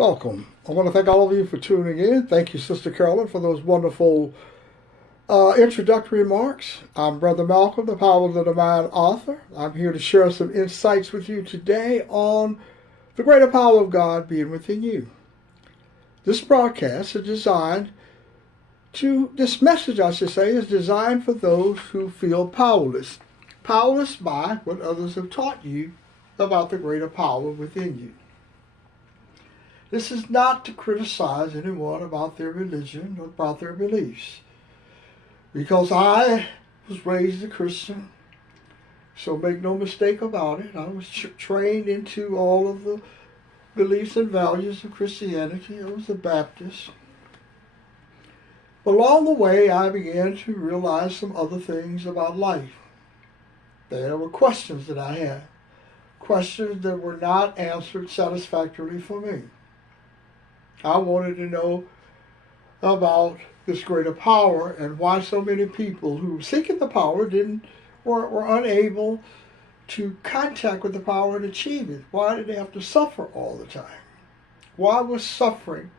Welcome. I want to thank all of you for tuning in. Thank you, Sister Carolyn, for those wonderful introductory remarks. I'm Brother Malcolm, the Power of the Divine author. I'm here to share some insights with you today on the greater power of God being within you. This broadcast is designed this message, I should say, is designed for those who feel powerless. Powerless by what others have taught you about the greater power within you. This is not to criticize anyone about their religion or about their beliefs, because I was raised a Christian, so make no mistake about it. I was trained into all of the beliefs and values of Christianity. I was a Baptist. But along the way, I began to realize some other things about life. There were questions that I had, questions that were not answered satisfactorily for me. I wanted to know about this greater power and why so many people who were seeking the power were unable to contact with the power and achieve it. Why did they have to suffer all the time? Why was suffering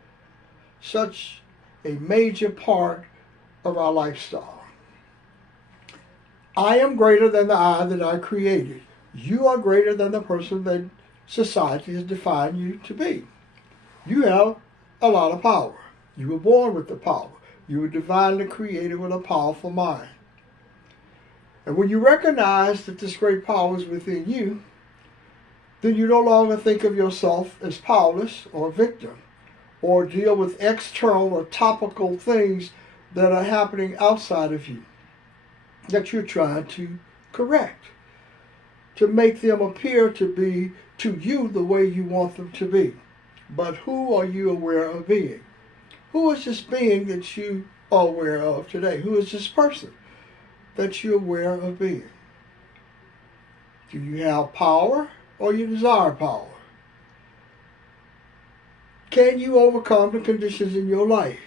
such a major part of our lifestyle? I am greater than the I that I created. You are greater than the person that society has defined you to be. You have a lot of power. You were born with the power. You were divinely created with a powerful mind. And when you recognize that this great power is within you, then you no longer think of yourself as powerless or victim, or deal with external or topical things that are happening outside of you that you're trying to correct, to make them appear to be to you the way you want them to be. But who are you aware of being? Who is this being that you are aware of today? Who is this person that you're aware of being? Do you have power or you desire power? Can you overcome the conditions in your life?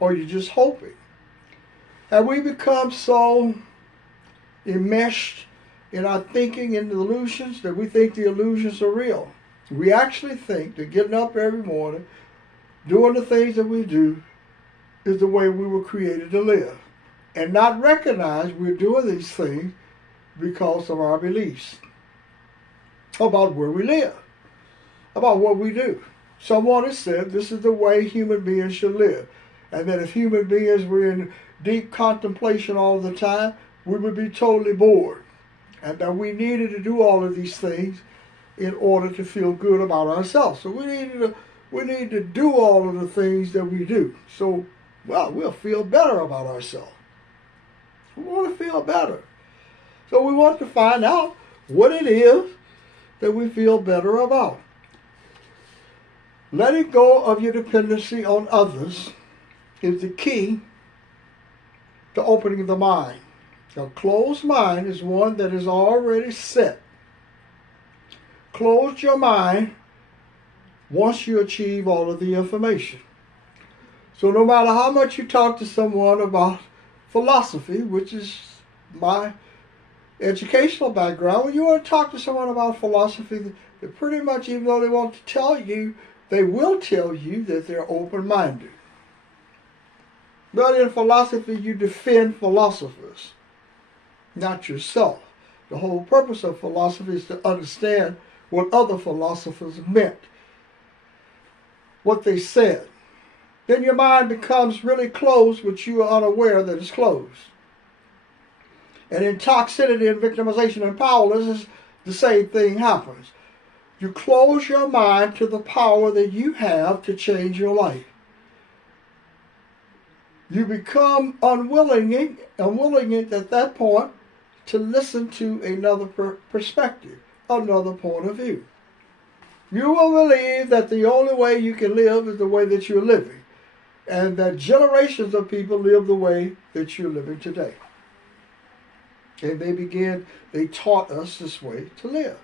Or are you just hoping? Have we become so enmeshed in our thinking and illusions that we think the illusions are real? We actually think that getting up every morning, doing the things that we do, is the way we were created to live. And not recognize we're doing these things because of our beliefs about where we live, about what we do. Someone has said this is the way human beings should live. And that if human beings were in deep contemplation all the time, we would be totally bored. And that we needed to do all of these things in order to feel good about ourselves. So we need to do all of the things that we do. So, we'll feel better about ourselves. We want to feel better. So we want to find out what it is that we feel better about. Letting go of your dependency on others is the key to opening the mind. A closed mind is one that is already set. Close your mind once you achieve all of the information. So no matter how much you talk to someone about philosophy, which is my educational background, when you want to talk to someone about philosophy, they pretty much, even though they want to tell you, they will tell you that they're open-minded. But in philosophy, you defend philosophers, not yourself. The whole purpose of philosophy is to understand what other philosophers meant, what they said. Then your mind becomes really closed, which you are unaware that it's closed. And in toxicity and victimization and powerlessness, the same thing happens. You close your mind to the power that you have to change your life. You become unwilling at that point to listen to another perspective, another point of view. You will believe that the only way you can live is the way that you're living, and that generations of people live the way that you're living today. And they taught us this way to live.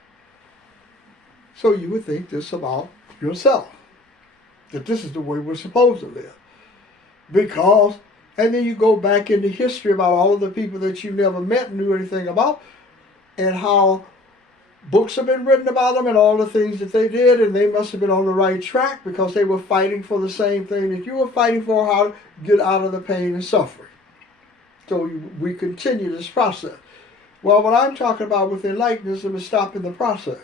So you would think this about yourself, that this is the way we're supposed to live. And then you go back into history about all of the people that you never met and knew anything about, and how Books have been written about them and all the things that they did, and they must have been on the right track because they were fighting for the same thing that you were fighting for, how to get out of the pain and suffering. So we continue this process. Well, what I'm talking about with Enlightenism is stopping the process.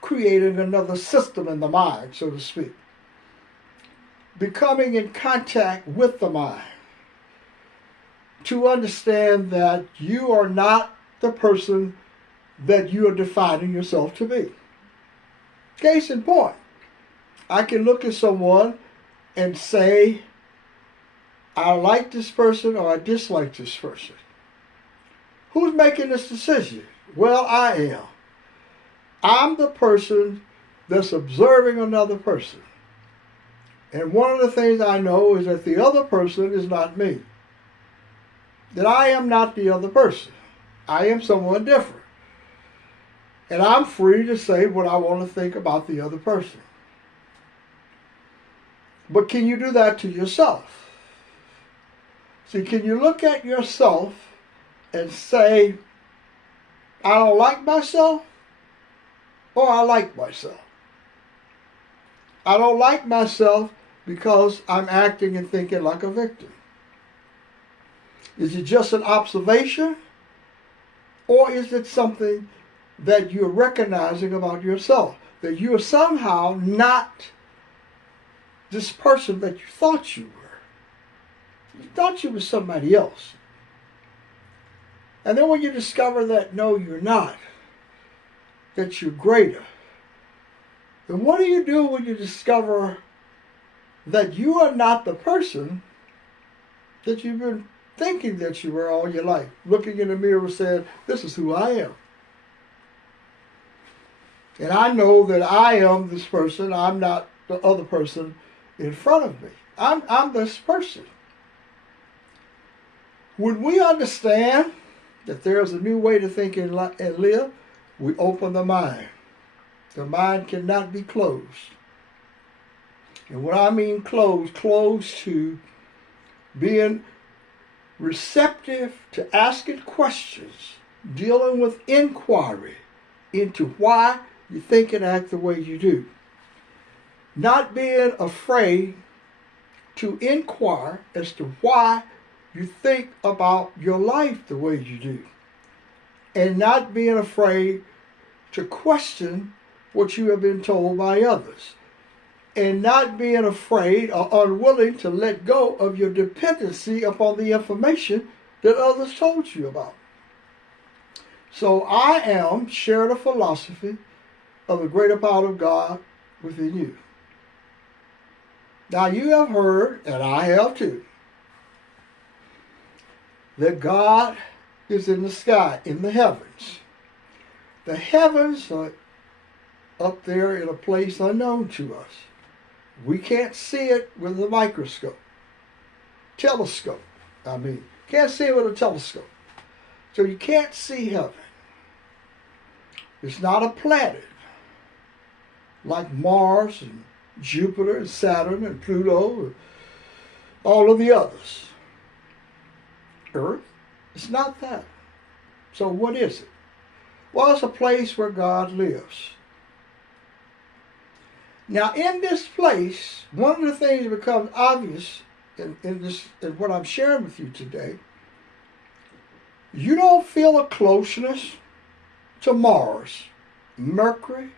Creating another system in the mind, so to speak. Becoming in contact with the mind. To understand that you are not the person that you are defining yourself to be. Case in point, I can look at someone and say, I like this person or I dislike this person. Who's making this decision? Well, I am. I'm the person that's observing another person. And one of the things I know is that the other person is not me. That I am not the other person. I am someone different. And I'm free to say what I want to think about the other person. But can you do that to yourself? See, can you look at yourself and say, I don't like myself, or I like myself? I don't like myself because I'm acting and thinking like a victim. Is it just an observation, or is it something that you're recognizing about yourself? That you are somehow not this person that you thought you were. You thought you were somebody else. And then when you discover that, no, you're not, that you're greater, then what do you do when you discover that you are not the person that you've been thinking that you were all your life? Looking in the mirror and saying, this is who I am. And I know that I am this person. I'm not the other person in front of me. I'm this person. When we understand that there's a new way to think and live, we open the mind. The mind cannot be closed. And what I mean closed to being receptive to asking questions, dealing with inquiry into why you think and act the way you do. Not being afraid to inquire as to why you think about your life the way you do. And not being afraid to question what you have been told by others. And not being afraid or unwilling to let go of your dependency upon the information that others told you about. So I am sharing a philosophy of the greater power of God within you. Now you have heard, and I have too, that God is in the sky, in the heavens. The heavens are up there in a place unknown to us. We can't see it with a microscope. Telescope, Can't see it with a telescope. So you can't see heaven. It's not a planet like Mars and Jupiter and Saturn and Pluto and all of the others. Earth, it's not that. So what is it? Well, it's a place where God lives. Now, in this place, one of the things that becomes obvious in what I'm sharing with you today, you don't feel a closeness to Mars, Mercury.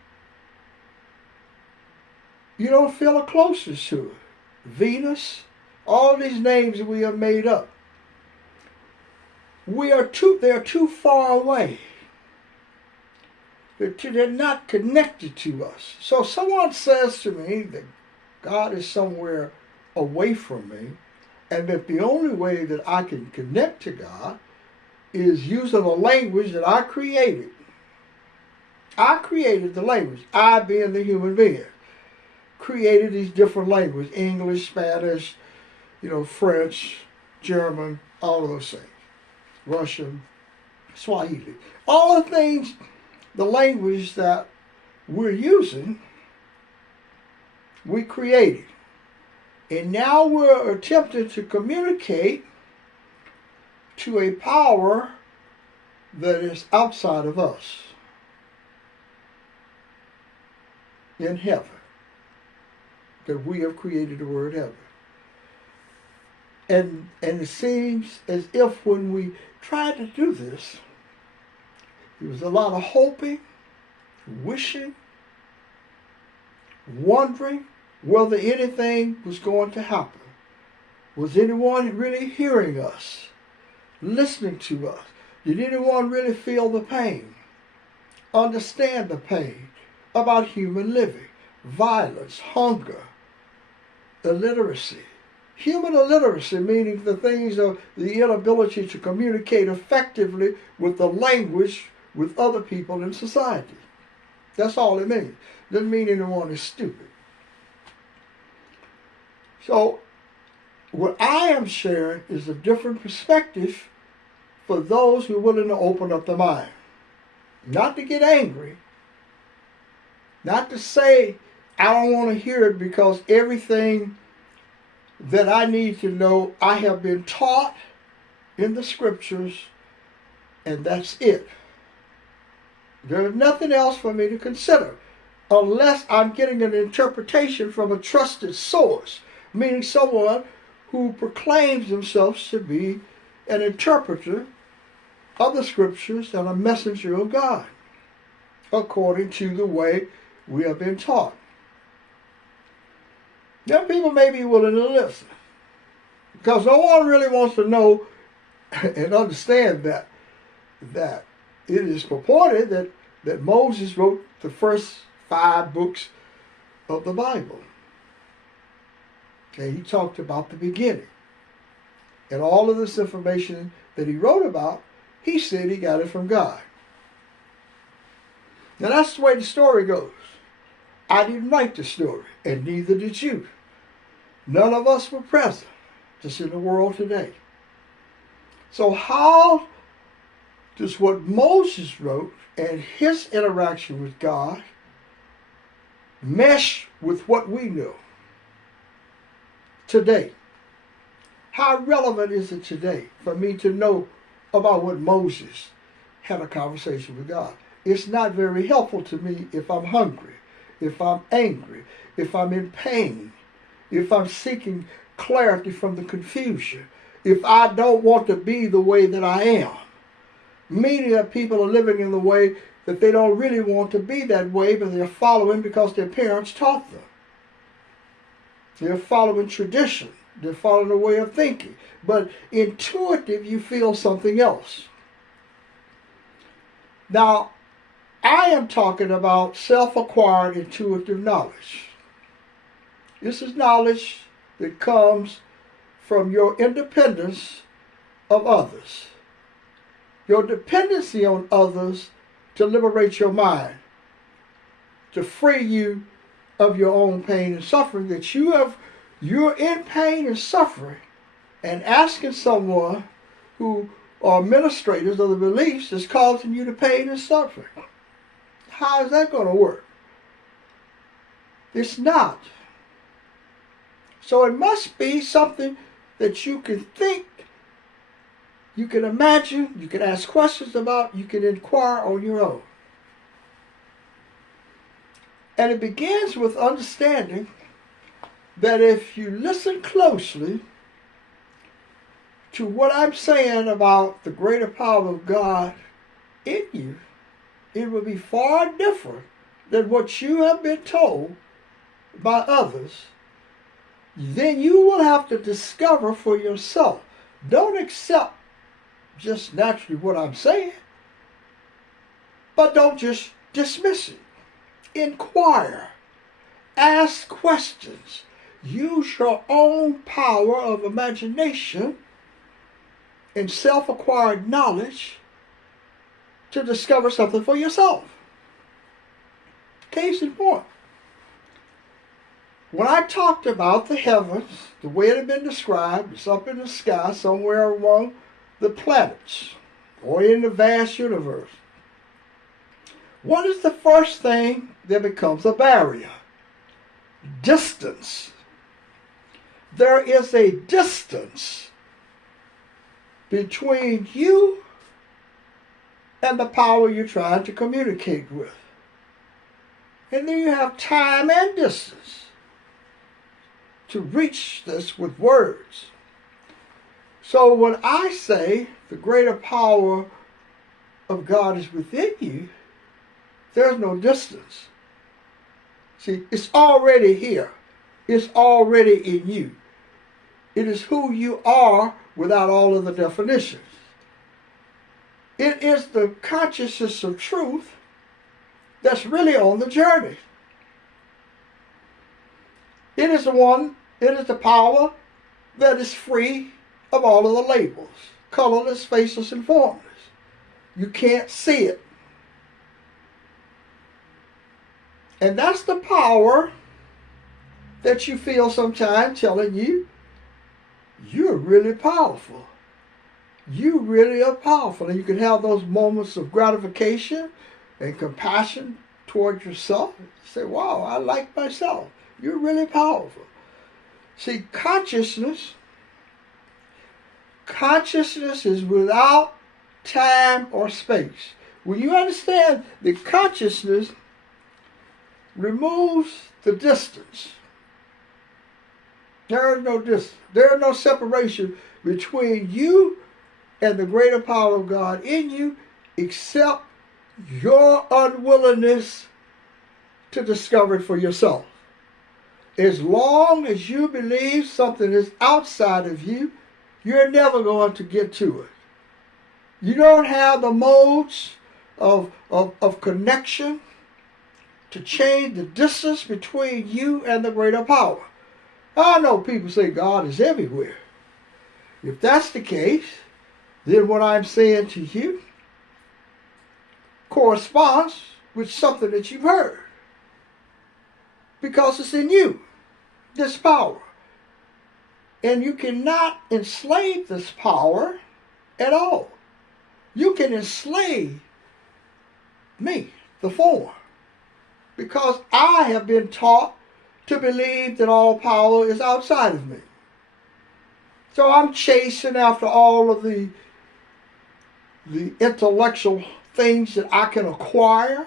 You don't feel a closeness to it. Venus, all these names that we have made up. They're too far away. They're not connected to us. So someone says to me that God is somewhere away from me, and that the only way that I can connect to God is using a language that I created. I created the language. I, being the human being, created these different languages: English, Spanish, French, German, all of those things. Russian, Swahili. All the things, the language that we're using, we created. And now we're attempting to communicate to a power that is outside of us. in heaven. That we have created the word heaven. And it seems as if when we tried to do this, there was a lot of hoping, wishing, wondering whether anything was going to happen. Was anyone really hearing us, listening to us? Did anyone really feel the pain, understand the pain about human living, violence, hunger, illiteracy? Human illiteracy, meaning the things of the inability to communicate effectively with the language with other people in society. That's all it means. Doesn't mean anyone is stupid. So, what I am sharing is a different perspective for those who are willing to open up their mind. Not to get angry. Not to say, I don't want to hear it because everything that I need to know, I have been taught in the scriptures, and that's it. There's nothing else for me to consider unless I'm getting an interpretation from a trusted source, meaning someone who proclaims themselves to be an interpreter of the scriptures and a messenger of God, according to the way we have been taught. Then people may be willing to listen, because no one really wants to know and understand that it is purported that Moses wrote the first 5 books of the Bible. Okay, he talked about the beginning. And all of this information that he wrote about, he said he got it from God. Now that's the way the story goes. I didn't write the story, and neither did you. None of us were present, just in the world today. So how does what Moses wrote and his interaction with God mesh with what we know today? How relevant is it today for me to know about what Moses had a conversation with God? It's not very helpful to me if I'm hungry, if I'm angry, if I'm in pain, if I'm seeking clarity from the confusion, if I don't want to be the way that I am. Meaning that people are living in the way that they don't really want to be that way, but they're following because their parents taught them. They're following tradition. They're following a way of thinking. But intuitive, you feel something else. Now, I am talking about self-acquired intuitive knowledge. This is knowledge that comes from your independence of others. Your dependency on others to liberate your mind, to free you of your own pain and suffering, that you're in pain and suffering, and asking someone who are administrators of the beliefs that's causing you the pain and suffering. How is that going to work? It's not. So it must be something that you can think, you can imagine, you can ask questions about, you can inquire on your own. And it begins with understanding that if you listen closely to what I'm saying about the greater power of God in you, it will be far different than what you have been told by others. Then you will have to discover for yourself. Don't accept just naturally what I'm saying, but don't just dismiss it. Inquire. Ask questions. Use your own power of imagination and self-acquired knowledge to discover something for yourself. Case in point. When I talked about the heavens, the way it had been described, it's up in the sky somewhere among the planets or in the vast universe. What is the first thing that becomes a barrier? Distance. There is a distance between you and the power you're trying to communicate with. And then you have time and distance to reach this with words. So when I say the greater power of God is within you, there's no distance. See, it's already here. It's already in you. It is who you are without all of the definitions. It is the consciousness of truth that's really on the journey. It is the power that is free of all of the labels, colorless, faceless, and formless. You can't see it. And that's the power that you feel sometimes telling you, you're really powerful. You really are powerful. And you can have those moments of gratification and compassion toward yourself. You say, wow, I like myself. You're really powerful. See, consciousness is without time or space. When you understand that consciousness removes the distance, there is no distance. There is no separation between you and the greater power of God in you, except your unwillingness to discover it for yourself. As long as you believe something is outside of you, you're never going to get to it. You don't have the modes of connection to change the distance between you and the greater power. I know people say God is everywhere. If that's the case, then what I'm saying to you corresponds with something that you've heard. Because it's in you, this power. And you cannot enslave this power at all. You can enslave me, the form, because I have been taught to believe that all power is outside of me. So I'm chasing after all of the intellectual things that I can acquire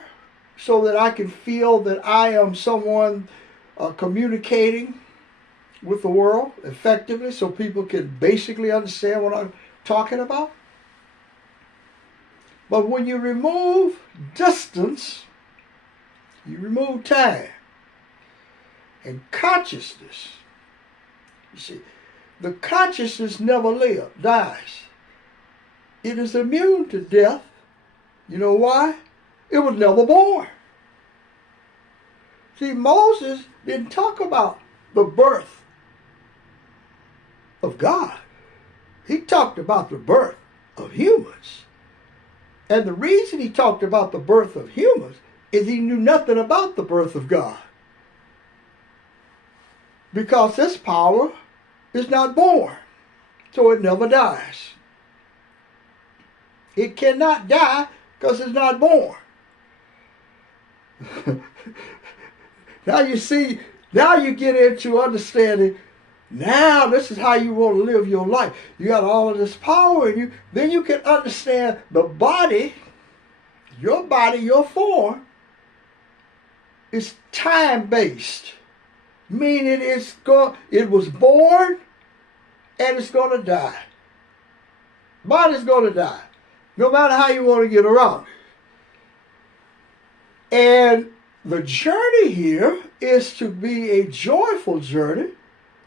so that I can feel that I am someone communicating with the world effectively so people can basically understand what I'm talking about. But when you remove distance, you remove time and consciousness. You see, the consciousness never dies. It is immune to death. You know why? It was never born. See, Moses didn't talk about the birth of God. He talked about the birth of humans. And the reason he talked about the birth of humans is he knew nothing about the birth of God. Because this power is not born, so it never dies. It cannot die because it's not born. Now you see, now you get into understanding, now this is how you want to live your life. You got all of this power in you, then you can understand the body, your form, is time-based. Meaning it was born and it's going to die. Body's going to die, no matter how you want to get around it. And the journey here is to be a joyful journey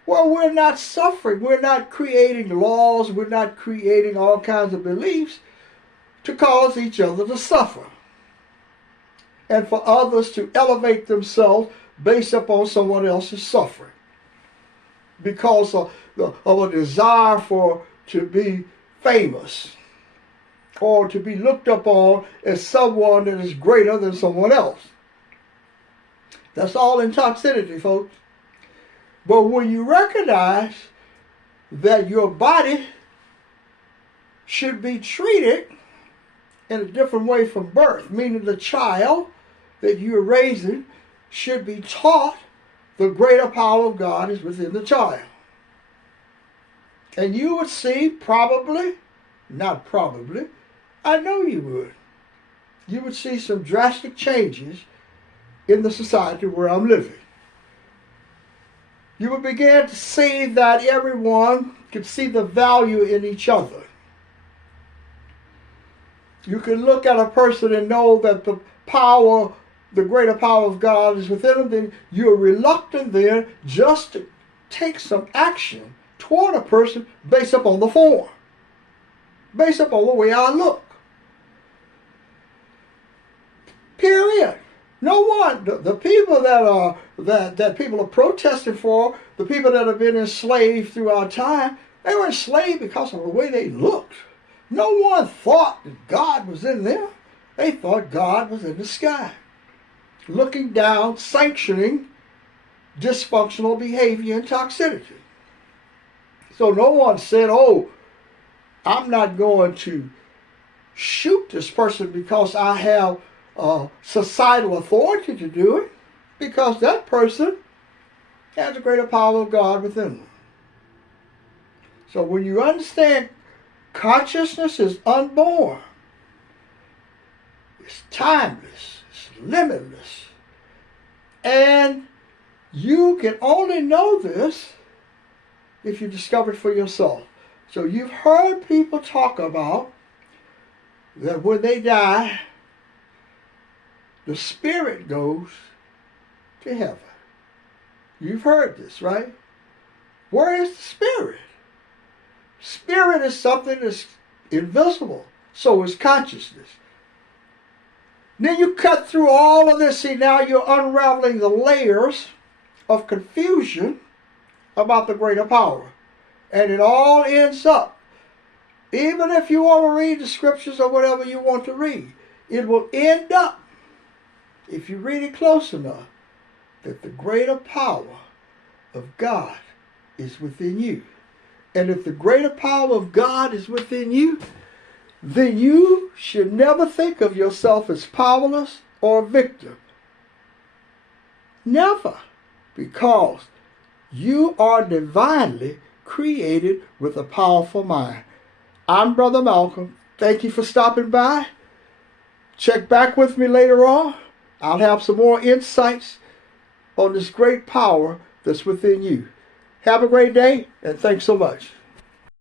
where we're not suffering. We're not creating laws. We're not creating all kinds of beliefs to cause each other to suffer. And for others to elevate themselves based upon someone else's suffering. Because of a desire to be famous or to be looked upon as someone that is greater than someone else. That's all in toxicity, folks. But when you recognize that your body should be treated in a different way from birth, meaning the child that you're raising should be taught the greater power of God is within the child. And you would see not probably, I know you would see some drastic changes in the society where I'm living. You will begin to see that everyone can see the value in each other. You can look at a person and know that the power, the greater power of God is within them. Then you're reluctant then just to take some action toward a person based upon the form, based upon the way I look. Period. No one. The people that people are protesting for, the people that have been enslaved throughout time, they were enslaved because of the way they looked. No one thought that God was in them. They thought God was in the sky, looking down, sanctioning dysfunctional behavior and toxicity. So no one said, oh, I'm not going to shoot this person because I have societal authority to do it, because that person has the greater power of God within them. So when you understand consciousness is unborn, it's timeless, it's limitless, and you can only know this if you discover it for yourself. So you've heard people talk about that when they die, the spirit goes to heaven. You've heard this, right? Where is the spirit? Spirit is something that's invisible. So is consciousness. Then you cut through all of this. See, now you're unraveling the layers of confusion about the greater power. And it all ends up, even if you want to read the scriptures or whatever you want to read, it will end up, if you read it close enough, that the greater power of God is within you. And if the greater power of God is within you, then you should never think of yourself as powerless or a victim. Never. Because you are divinely created with a powerful mind. I'm Brother Malcolm. Thank you for stopping by. Check back with me later on. I'll have some more insights on this great power that's within you. Have a great day, and thanks so much.